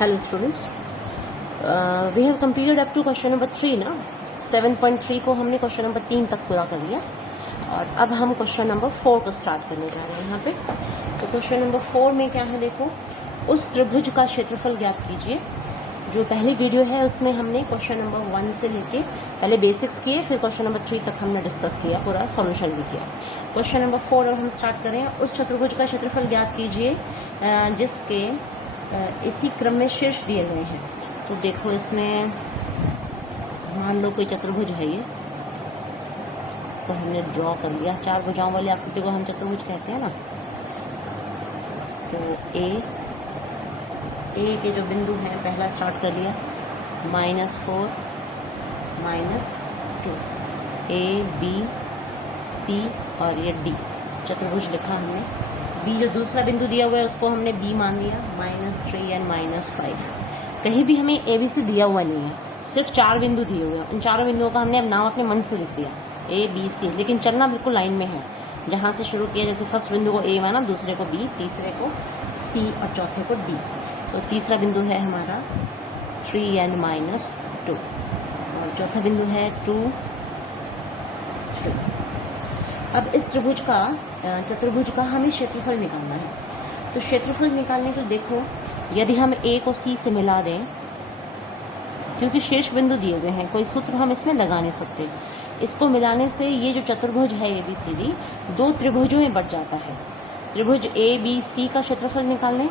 Hello students, we have completed up to question number 3 ना 7.3 को हमने क्वेश्चन नंबर 3 तक पूरा कर लिया और अब हम क्वेश्चन नंबर 4 को स्टार्ट करने जा रहे हैं यहाँ पे। तो क्वेश्चन नंबर 4 में क्या है, देखो, उस त्रिभुज का क्षेत्रफल ज्ञात कीजिए। जो पहली वीडियो है उसमें हमने क्वेश्चन नंबर 1 से लेके पहले बेसिक्स किए, फिर क्वेश्चन नंबर 3 तक हमने डिस्कस किया, पूरा सॉल्यूशन भी किया। क्वेश्चन नंबर 4 अब हम स्टार्ट करें। उस चतुर्भुज का क्षेत्रफल ज्ञात कीजिए जिसके इसी क्रम में शीर्ष दिए गए हैं। तो देखो, इसमें मान लो कोई चतुर्भुज है, ये इसको हमने ड्रॉ कर लिया। चार भुजाओं वाली आकृति को हम चतुर्भुज कहते हैं ना। तो ए के जो बिंदु हैं, पहला स्टार्ट कर लिया, -4 -2, A B C और ये D चतुर्भुज लिखा हमने। बी जो दूसरा बिंदु दिया हुआ है उसको हमने बी मान लिया, -3 और -5। कहीं भी हमें ABC दिया हुआ नहीं है, सिर्फ 4 बिंदु दिए हुए हैं। उन चारों बिंदुओं का हमने अब नाम अपने मन से लिख दिया, ABC, लेकिन चलना बिल्कुल लाइन में है। जहाँ से शुरू किया, जैसे फर्स्ट बिंदु को A माना, दूसरे को B, तीसरे को C और चौथे को D। तो तीसरा बिंदु है हमारा 3n - 2 और चौथा बिंदु है 2 3। अब इस त्रिभुज का चतुर्भुज का हमें क्षेत्रफल निकालना है। तो क्षेत्रफल निकालने के लिए देखो, यदि हम A को C से मिला दें, क्योंकि शेष बिंदु दिए हुए हैं, कोई सूत्र हम इसमें लगा नहीं सकते। इसको मिलाने से ये जो चतुर्भुज है ABCD, 2 त्रिभुजों में बढ़ जाता है। त्रिभुज ABC का क्षेत्रफल निकालने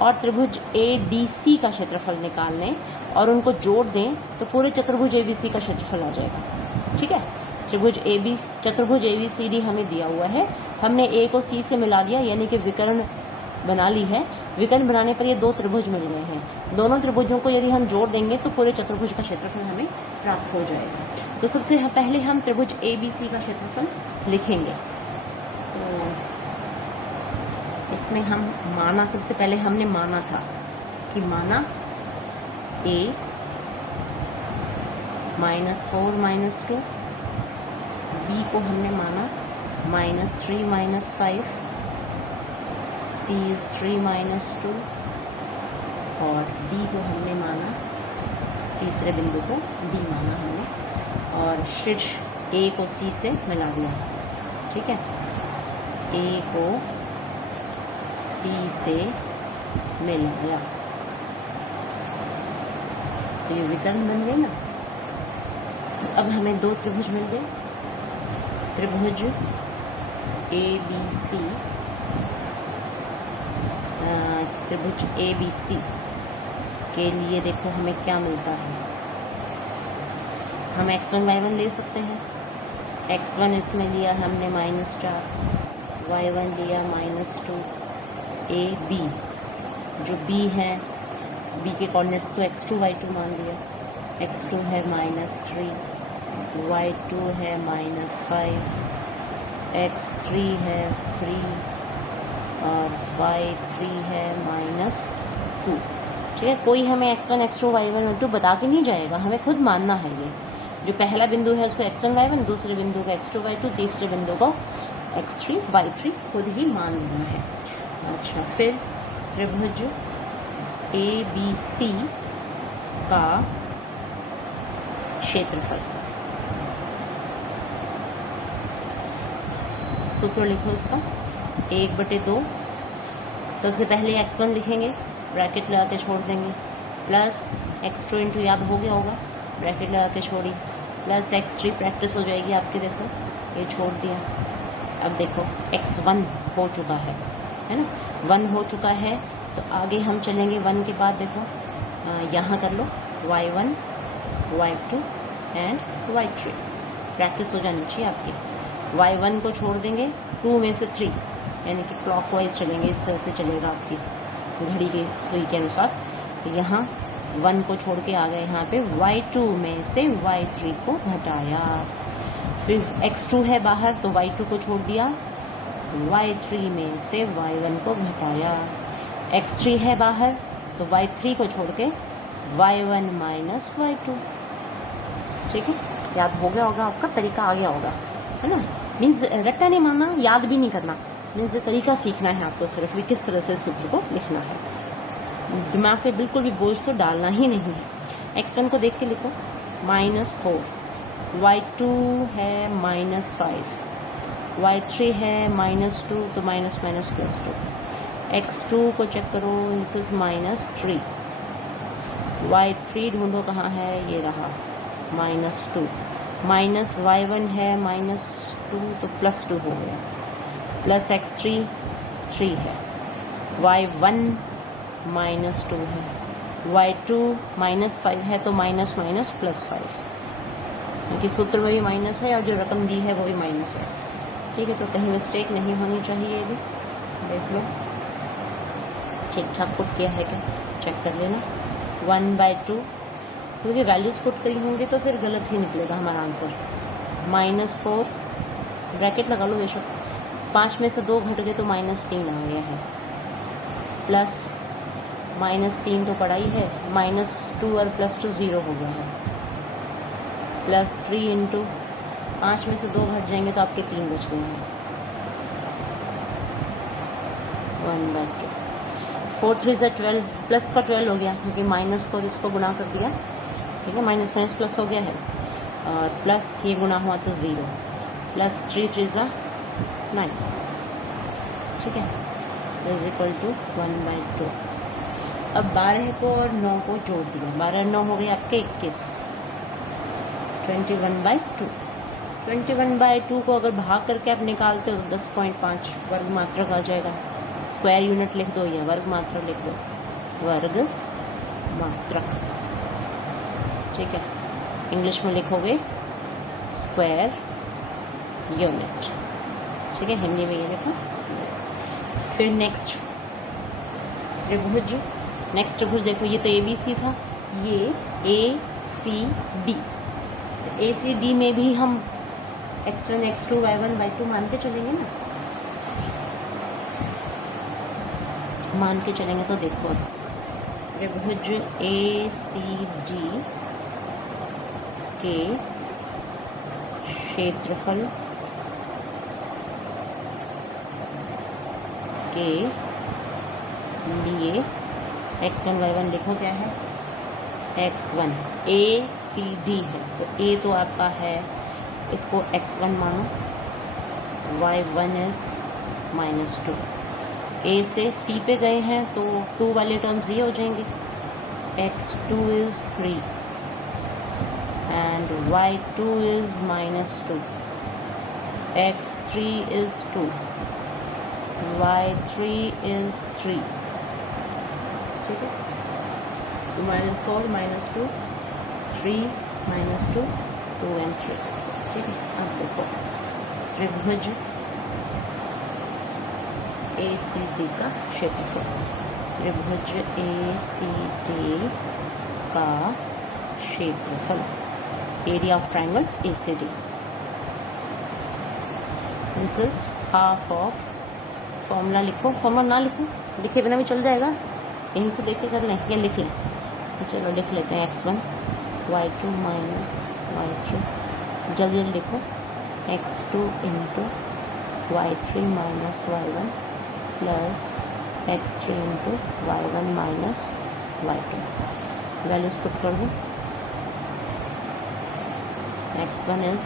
और त्रिभुज ADC का क्षेत्रफल निकालने और उनको जोड़ दें तो पूरे चतुर्भुज ABC का क्षेत्रफल आ जाएगा। ठीक है, चतुर्भुज ABCD हमें दिया हुआ है, हमने A को C से मिला दिया, यानी कि विकर्ण बना ली है। विकर्ण बनाने पर ये 2 त्रिभुज मिल गए हैं। दोनों त्रिभुजों को यदि हम जोड़ देंगे तो पूरे चतुर्भुज का क्षेत्रफल हमें प्राप्त हो जाएगा। तो सबसे पहले हम त्रिभुज ABC का क्षेत्रफल लिखेंगे। तो इसमें हम माना, सबसे पहले हमने माना था कि माना A -4 - 2, B को हमने माना -3 - 5, C is 3 - 2 और D को हमने माना, तीसरे बिंदु को D माना हमने, और शीर्ष A को C से मिला दिया। ठीक है, A को C से मिला दिया तो ये विकर्ण बन गए ना। तो अब हमें 2 त्रिभुज मिल गए। त्रिभुज ABC, त्रिभुज ABC के लिए देखो हमें क्या मिलता है। हम x1 y1 ले सकते हैं। x1 इसमें लिया हमने -4, y1 लिया -2, AB जो B है, B के कोऑर्डिनेट्स को x2 y2 मान लिया। x2 है -3, y2 है -5, x3 है 3 और y3 है -2। ठीक है, कोई हमें x1 x2 y1 y2 बता के नहीं जाएगा, हमें खुद मानना है। ये जो पहला बिंदु है उसको x1 y1, दूसरे बिंदु को x2 y2, तीसरे बिंदु को x3 y3 खुद ही मान लेना है। अच्छा, फिर त्रिभुज ABC का क्षेत्रफल, सूत्र लिखो इसका, 1/2। सबसे पहले x1 लिखेंगे, ब्रैकेट लगा के छोड़ देंगे, प्लस x2 इंटू, याद हो गया होगा, ब्रैकेट लगा के छोड़ी, प्लस x3, प्रैक्टिस हो जाएगी आपकी। देखो ये छोड़ दिया। अब देखो x1 हो चुका है ना, 1 हो चुका है। तो आगे हम चलेंगे 1 के बाद। देखो यहाँ कर लो y1 y2 and y3, practice हो जानी चाहिए आपकी। y1 को छोड़ देंगे 2 में से 3, यानी कि क्लॉकवाइज चलेंगे, इस तरह से चलेगा आपकी घड़ी की सुई के अनुसार। तो यहाँ 1 को छोड़ के आ गए यहाँ पे, y2 में से y3 को घटाया, फिर x2 है बाहर तो y2 को छोड़ दिया, y3 में से y1 को घटाया, x3 है बाहर तो y3 को छोड़ के y1 - y2। ठीक है, याद हो गया होगा, आपका तरीका आ गया होगा, है ना। मीन्स रट्टा नहीं मारना, याद भी नहीं करना, मीन्स तरीका सीखना है आपको, सिर्फ भी किस तरह से सूत्र को लिखना है। दिमाग पे बिल्कुल भी बोझ तो डालना ही नहीं है। x1 को देख के लिखो -4, y2 है -5, y3 है -2, तो माइनस माइनस प्लस 2। x2 को चेक करो, दिस इज -3, y3 ढूंढो कहाँ है, ये रहा -2, माइनस y1 है -2, तो +2 हो गया, प्लस x3 3 है, y1 -2 है, y2 -5 है, तो माइनस माइनस प्लस 5, क्योंकि सूत्र में भी माइनस है और जो रकम दी है वो भी माइनस है। ठीक है, तो कहीं मिस्टेक नहीं होनी चाहिए। ये भी देख लो ठीक ठाक पुट किया है क्या, चेक कर लेना। 1/2, क्योंकि वैल्यूज पुट करी होंगी तो फिर गलत ही निकलेगा हमारा आंसर। -4 ब्रैकेट लगा लो बेशक, 5 में से 2 घट गए तो -3 आ गया है, प्लस -3 तो पड़ा ही है, -2 और +2 0 हो गया है, +3 इंटू 5 में से 2 घट जाएंगे तो आपके 3 बच गए हैं, 1/2। 4 3 से 12, प्लस का 12 हो गया क्योंकि माइनस को और इसको गुणा कर दिया। ठीक है, माइनस माइनस प्लस हो गया है, और प्लस ये गुणा हुआ तो 0, प्लस 3 3 से 9। ठीक है, इज इक्वल टू 1/2। अब 12 को और 9 को जोड़ दिया, 12 9 हो गए आपके 21, 21/2। 21/2 को अगर भाग करके आप निकालते हो तो 10.5 वर्ग मात्रक आ जाएगा। स्क्वायर यूनिट लिख दो या वर्ग मात्रक लिख दो, वर्ग मात्रक। ठीक है, इंग्लिश में लिखोगे स्क्वायर यूनिट। ठीक है, हिंदी में ये लिखो। फिर नेक्स्ट त्रिभुज, नेक्स्ट त्रिभुज देखो, ये तो ABC था, ये ACD। तो ACD में भी हम x1 x2 y1 y2 मान के चलेंगे ना, मान के चलेंगे। तो देखो अब त्रिभुज ACD के क्षेत्रफल के लिए x1 y1 लिखो क्या है, x1 ACD है तो A तो आपका है, इसको x1 मानो, y1 इज -2। A से C पे गए हैं तो 2 वाले टर्म्स ये हो जाएंगे, x2 is 3 and y2 is -2, x3 is 2, y3 is 3। ठीक है, -4 -2 3 -2 2 एंड 3। ठीक है, अब देखो त्रिभुज ACD का क्षेत्रफल, त्रिभुज ACD का क्षेत्रफल, area of triangle ACD, this is half of, formula लिखो, फॉर्मूला ना लिखो, लिखे बिना भी चल जाएगा, यहीं से देख के कर लें या लिख लें। चलो लिख लेते हैं, x1 y2 माइनस y3, जल्दी जल्दी लिखो, x2 into y3 minus y1 plus x3 into y1 minus y2। Values put कर दो, x1 इज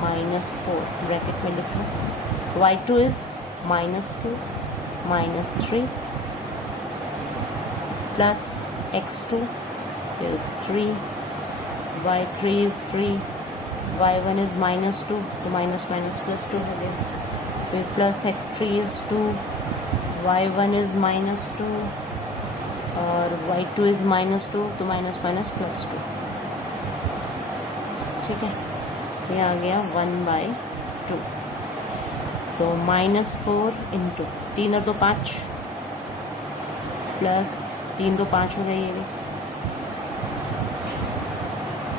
-4 ब्रैकेट में लिखो, y2 is -2 -3 plus x2 is 3, y3 is 3, y1 is -2 तो माइनस माइनस प्लस 2 हो गया, फिर plus x3 is 2, y1 is -2 और y2 is -2 तो माइनस माइनस प्लस 2। ठीक है, ये आ गया 1/2, तो -4 इंटू 3 और 2 5 प्लस 3 2 5 हो गया, ये भी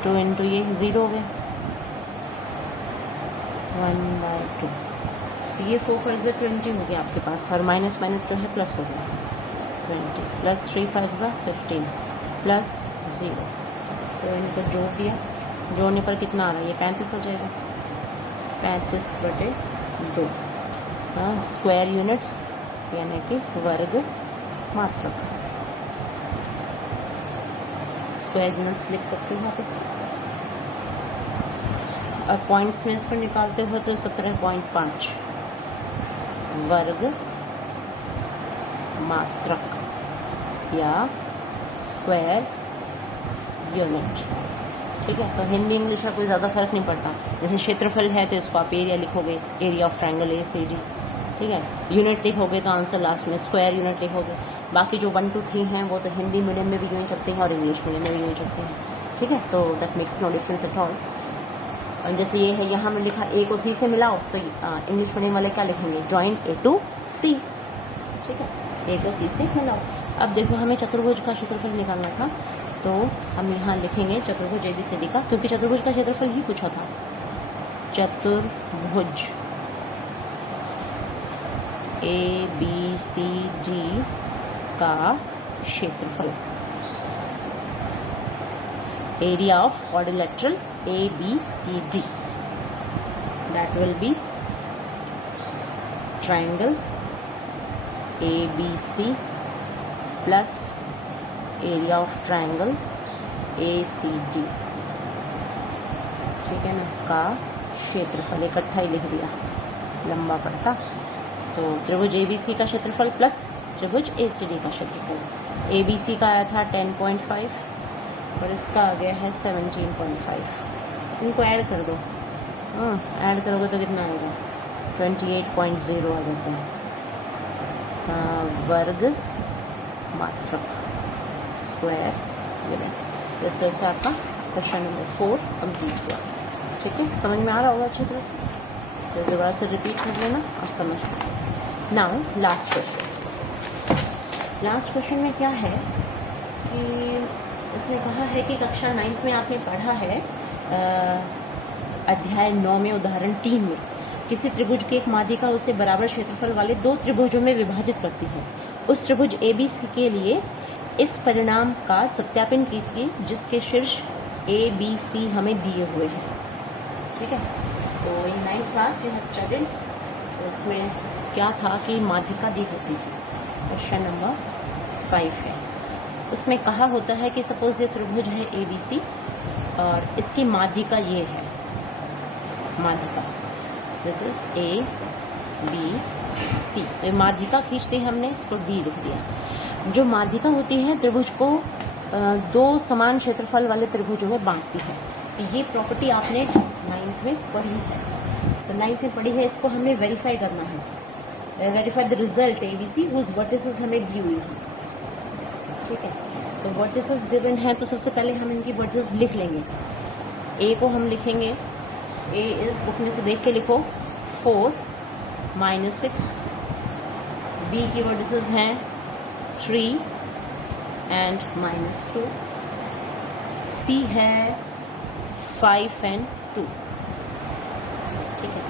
2 इंटू ये 0 हो गया, 1/2। तो ये 4 5 से 20 हो गया आपके पास, और माइनस माइनस जो है प्लस हो गया, 20 प्लस 3 5 से 15 प्लस 0। तो इनको जोड़ दिया, जोड़ने पर कितना आ रहा है, ये 35 हो जाएगा, 35/2। हाँ, स्क्वायर यूनिट्स यानी कि वर्ग मात्रक। स्क्वायर यूनिट्स लिख सकते हो आप इसको। और पॉइंट्स में इसको निकालते हो तो 17.5 वर्ग मात्रक या स्क्वायर यूनिट। ठीक है, तो हिंदी इंग्लिश में कोई ज़्यादा फर्क नहीं पड़ता। जैसे क्षेत्रफल है तो इसको आप एरिया लिखोगे, एरिया ऑफ ट्रायंगल ACD। ठीक है, यूनिट लिखोगे तो आंसर लास्ट में स्क्वायर यूनिट लिखोगे। बाकी जो 1 2 3 हैं वो तो हिंदी मीडियम में भी यूँ ही चलते हैं और इंग्लिश मीडियम में भी यूँ ही चलते हैं। ठीक है, तो that makes no difference at all. और जैसे ये है, यहाँ में लिखा A को C से मिलाओ, तो इंग्लिश मीडियम वाले क्या लिखेंगे, जॉइंट A to C। ठीक है, A को C से मिलाओ। अब देखो हमें चतुर्भुज का क्षेत्रफल निकालना था, तो हम यहाँ लिखेंगे चतुर्भुज ABCD का, क्योंकि चतुर्भुज का क्षेत्रफल ही पूछा था। चतुर्भुज ABCD का क्षेत्रफल, area of quadrilateral ABCD, that will be triangle ABC plus area of triangle ACD। ठीक है ना, का क्षेत्रफल इकट्ठा ही लिख दिया, लंबा पड़ता। तो त्रिभुज ABC का क्षेत्रफल प्लस त्रिभुज ACD का क्षेत्रफल। ABC का आया था 10.5 और इसका आ गया है 17.5। इनको ऐड कर दो, ऐड करोगे तो कितना आएगा, 28.0 आ जाता है। वर्ग मात्रक स्क्वायर यूनिट। इस तरह से आपका क्वेश्चन नंबर 4 कंप्लीट हुआ। ठीक है, समझ में आ रहा होगा अच्छी तरह से, तो दोबारा से रिपीट कर लेना और समझ लेना। Now last question. Last question में क्या है कि इसने कहा है कि कक्षा 9th में आपने पढ़ा है अध्याय 9 में उदाहरण 3 में किसी त्रिभुज की एक माध्यिका उसे बराबर क्षेत्रफल वाले 2 त्रिभुजों में विभाजित करती है। उस त्रिभुज ABC के लिए इस परिणाम का सत्यापन कीजिए जिसके शीर्ष ABC हमें दिए हुए हैं। ठीक है, तो इन 9th class you have studied, तो इसमें क्या था कि माध्यिका दी होती थी। क्वेश्चन नंबर 5 है, उसमें कहा होता है कि सपोज ये त्रिभुज है ABC और इसकी माध्यिका ये है, माध्यिका दिस इज ABC। तो माध्यिका खींचते ही हमने इसको D लिख दिया। जो माध्यिका होती है त्रिभुज को 2 समान क्षेत्रफल वाले त्रिभुजों में बांटती है। तो ये प्रॉपर्टी आपने 9th में पढ़ी है, तो 9th में पढ़ी है, इसको हमने वेरीफाई करना है। Verify the result ABC whose vertices हमें दी हुई है। ठीक है, तो वर्टिसेस गिवन है, तो सबसे पहले हम इनकी वर्टिसेस लिख लेंगे। A को हम लिखेंगे, A इस बुक में से देख के लिखो 4 -6। B की वर्टिसेस हैं 3 एंड -2। C है 5 एंड 2। ठीक है,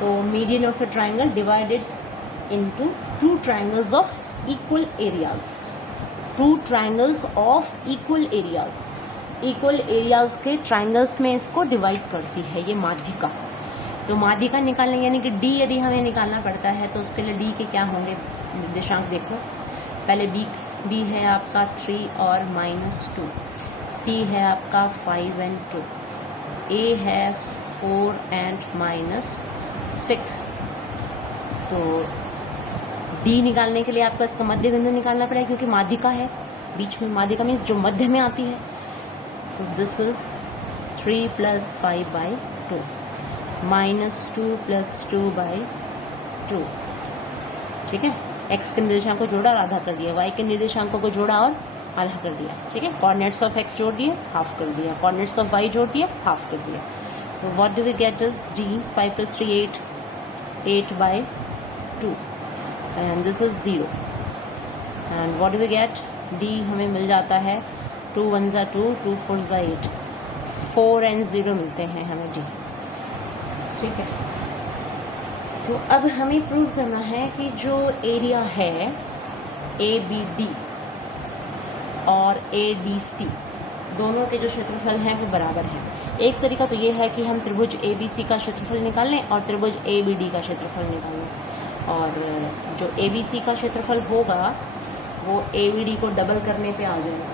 तो median of A triangle divided into 2 triangles of equal areas. 2 triangles of equal areas, equal areas के ट्राइंगल्स में इसको डिवाइड करती है ये माध्यिका। तो माध्यिका निकालने यानी कि D यदि हमें निकालना पड़ता है तो उसके लिए D के क्या होंगे निर्देशांक देखो। पहले B है आपका 3 और -2। C है आपका 5 एंड 2। A है 4 एंड -6। तो D निकालने के लिए आपको इसका मध्य बिंदु निकालना पड़ेगा, क्योंकि माध्यिका है बीच में। माध्यिका मीन्स जो मध्य में आती है। तो दिस इज 3 + 5/2 -2 + 2/2। ठीक है, x के निर्देशांक को जोड़ा और आधा कर दिया, y के निर्देशांकों को जोड़ा और आधा कर दिया। ठीक है, कोऑर्डिनेट्स ऑफ x जोड़ दिए, हाफ कर दिया, कोऑर्डिनेट्स ऑफ y जोड़ दिए, हाफ कर दिया। तो what do we get is D 5 + 3 8 8/2 and this is 0। And what do we get, D हमें मिल जाता है 2 1 = 2 2 4 = 8 4 एंड 0 मिलते हैं हमें D। ठीक है, तो अब हमें प्रूव करना है कि जो एरिया है ABD और ADC दोनों के जो क्षेत्रफल हैं वो बराबर हैं। एक तरीका तो ये है कि हम त्रिभुज ABC का क्षेत्रफल निकाल लें और त्रिभुज ABD का क्षेत्रफल निकाल लें। और जो ABC का क्षेत्रफल होगा वो ABD को डबल करने पे आ जाएगा।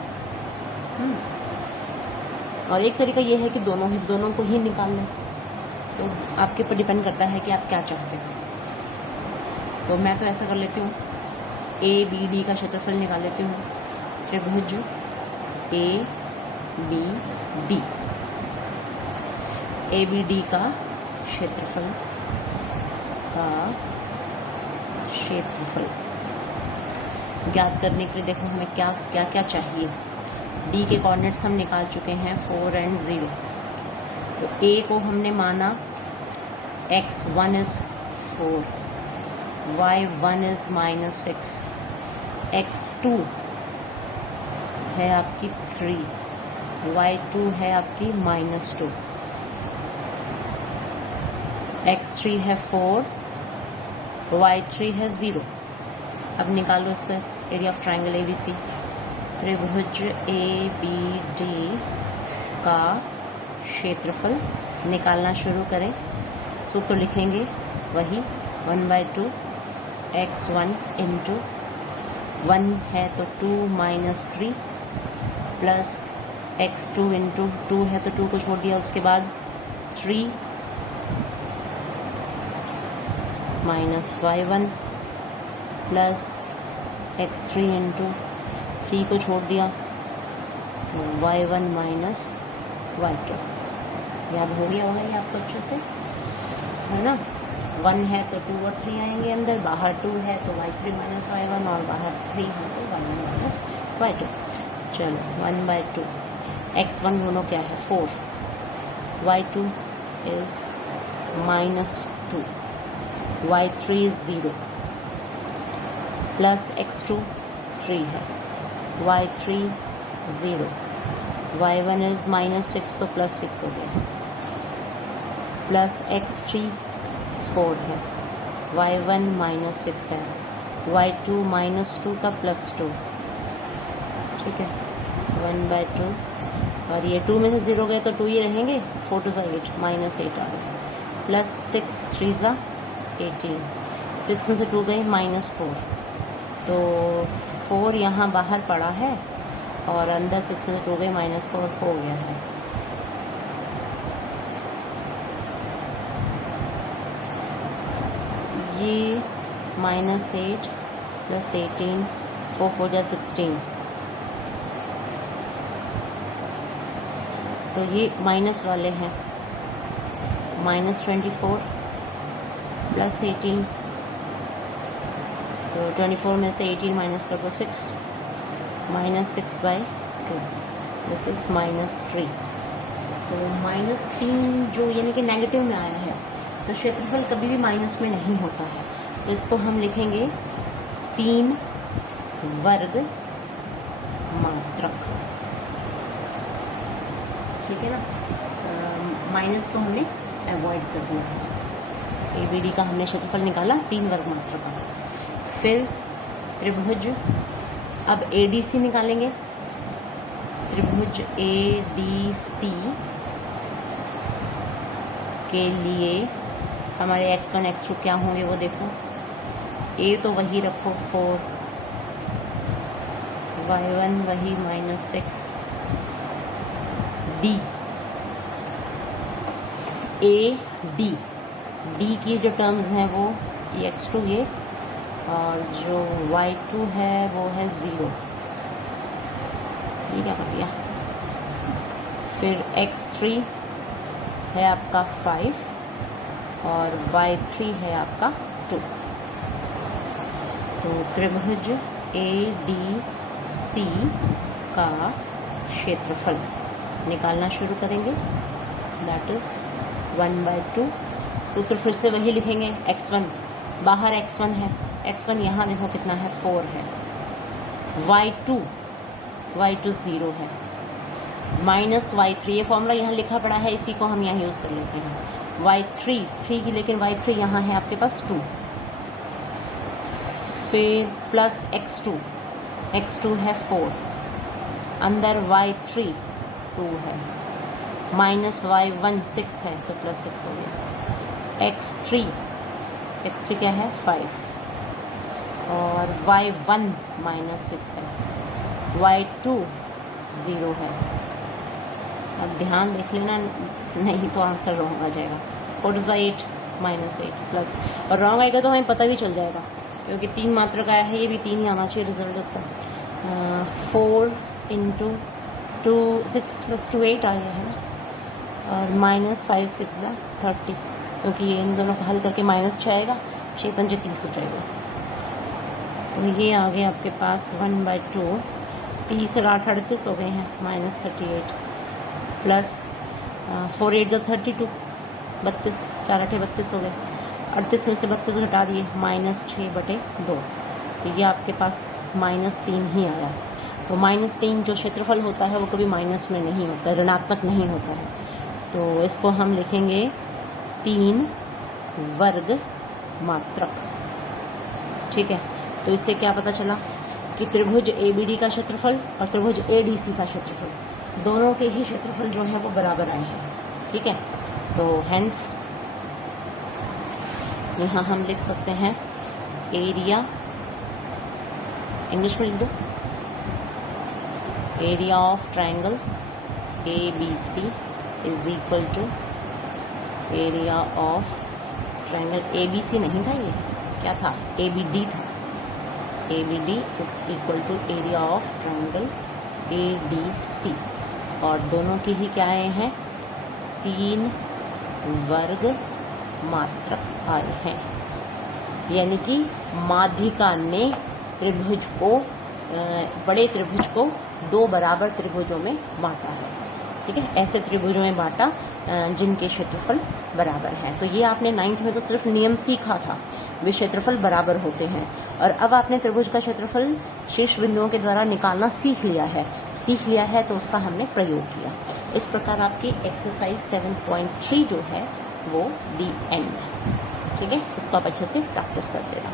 और एक तरीका ये है कि दोनों को ही निकाल लें, तो आपके ऊपर डिपेंड करता है कि आप क्या चाहते हैं। तो मैं तो ऐसा कर लेती हूँ, ABD का क्षेत्रफल निकाल लेती हूँ। त्रिभुज ABD का क्षेत्रफल ज्ञात करने के लिए देखो हमें क्या क्या क्या चाहिए। D के कोऑर्डिनेट्स हम निकाल चुके हैं 4 और 0। तो A को हमने माना x1 is 4, y1 is -6, x2 है आपकी 3, y2 है आपकी -2, x3 है 4, y3 है 0। अब निकालो इसका एरिया ऑफ ट्राइंगल ABC। त्रिभुज ABD का क्षेत्रफल निकालना शुरू करें। सूत्र लिखेंगे वही 1/2 x1 इंटू 1 है तो 2 - 3 प्लस x2 इंटू 2 है तो 2 को छोड़ दिया, उसके बाद 3 minus y1 plus x3 into 3 को छोड़ दिया तो y1 माइनस y2। याद हो गया होगा ये आपको अच्छे से, है ना। 1 है तो 2 और 3 आएंगे अंदर, बाहर 2 है तो y3 माइनस y1 और बाहर 3 है तो y1 माइनस y2। चलो 1/2 x1 दोनों क्या है 4, y2 is -2, y3 is 0 plus x2 3 है, y3 0, y1 इज -6 तो +6 हो गया, प्लस x3 4 है, y1 -6 है, y2 -2 का +2। ठीक है 1/2 और ये 2 में से 0 गए तो 2 ही रहेंगे, 4 2 8 -8 आ गया, प्लस 6 3 18, 6 में से 2 गए -4 तो 4 यहाँ बाहर पड़ा है और अंदर 6 में से 2 गए -4 हो गया है। ये -8 प्लस 18 4 4 जा 16, तो ये माइनस वाले हैं, -24 प्लस 18 तो 24 में से 18 माइनस कर दो 6, -6/2 दिस इज -3। तो -3 जो यानी कि नेगेटिव में आया है, तो क्षेत्रफल कभी भी माइनस में नहीं होता है, तो इसको हम लिखेंगे 3 वर्ग मात्रक। ठीक है ना, माइनस को हमने अवॉइड कर दिया है। ABD का हमने क्षेत्रफल निकाला 3 वर्ग मात्रक का। फिर त्रिभुज, अब ADC निकालेंगे। त्रिभुज ADC के लिए हमारे x1 x2 क्या होंगे वो देखो। A तो वही रखो 4, y1 वही -6, D की जो टर्म्स हैं वो x2 ये, और जो y2 है वो है 0, ये क्या कर दिया। फिर x3 है आपका 5 और y3 है आपका 2। तो त्रिभुज ADC का क्षेत्रफल निकालना शुरू करेंगे, दैट इज 1/2। सूत्र फिर से वही लिखेंगे, x1 बाहर x1 है, x1 यहाँ देखो कितना है 4 है, y2 0 है, -y3, ये फॉर्मूला यहाँ लिखा पड़ा है, इसी को हम यहाँ यूज़ कर लेते हैं। y3 3 की, लेकिन y3 यहाँ है आपके पास 2, फिर प्लस x2 है 4, अंदर y3 2 है, -y1 6 है तो +6 हो गया, x3 क्या है 5 और y1 -6 है, y2 0 है। अब ध्यान देख लेना, नहीं तो आंसर रॉन्ग आ जाएगा। 4 2 8 -8 प्लस, और रॉन्ग आएगा तो हमें पता भी चल जाएगा क्योंकि 3 मात्रक आया है, ये भी 3 ही आना चाहिए रिजल्ट उसका। 4 × 2 6 + 2 8 आ गया है ना, और -5 6 है 30, क्योंकि ये इन दोनों को हल करके -6 आएगा, 6 पंजे 30 हो जाएगा। तो ये आ गया आपके पास 1/2, 30 और 8 38 हो गए हैं, -38 प्लस 4 8 32, 32 4 8 32 हो गए, 38 में से 32 घटा दिए, -6/2, तो ये आपके पास -3 ही आया। तो -3 जो क्षेत्रफल होता है वो कभी माइनस में नहीं होता, ऋणात्मक नहीं होता है। तो इसको हम लिखेंगे 3 वर्ग मात्रक। ठीक है, तो इससे क्या पता चला कि त्रिभुज ABD का क्षेत्रफल और त्रिभुज ADC का क्षेत्रफल, दोनों के ही क्षेत्रफल जो है वो बराबर आए हैं। ठीक है, तो हेंस यहाँ हम लिख सकते हैं एरिया, इंग्लिश में लिख दो, area of triangle ABC is equal to area of triangle ABC नहीं था, ये क्या था, ABD था। ABD is equal to area of triangle ADC, और दोनों के ही क्या आए हैं, 3 वर्ग मात्रक आए हैं। यानी कि माध्यिका ने त्रिभुज को, बड़े त्रिभुज को 2 बराबर त्रिभुजों में बांटा है। ठीक है, ऐसे त्रिभुजों में बांटा जिनके क्षेत्रफल बराबर हैं। तो ये आपने 9th में तो सिर्फ नियम सीखा था, वे क्षेत्रफल बराबर होते हैं, और अब आपने त्रिभुज का क्षेत्रफल शीर्ष बिंदुओं के द्वारा निकालना सीख लिया है, तो उसका हमने प्रयोग किया। इस प्रकार आपकी एक्सरसाइज 7.3 जो है वो दी एंड। ठीक है, इसको आप अच्छे से प्रैक्टिस कर देना।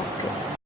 ओके।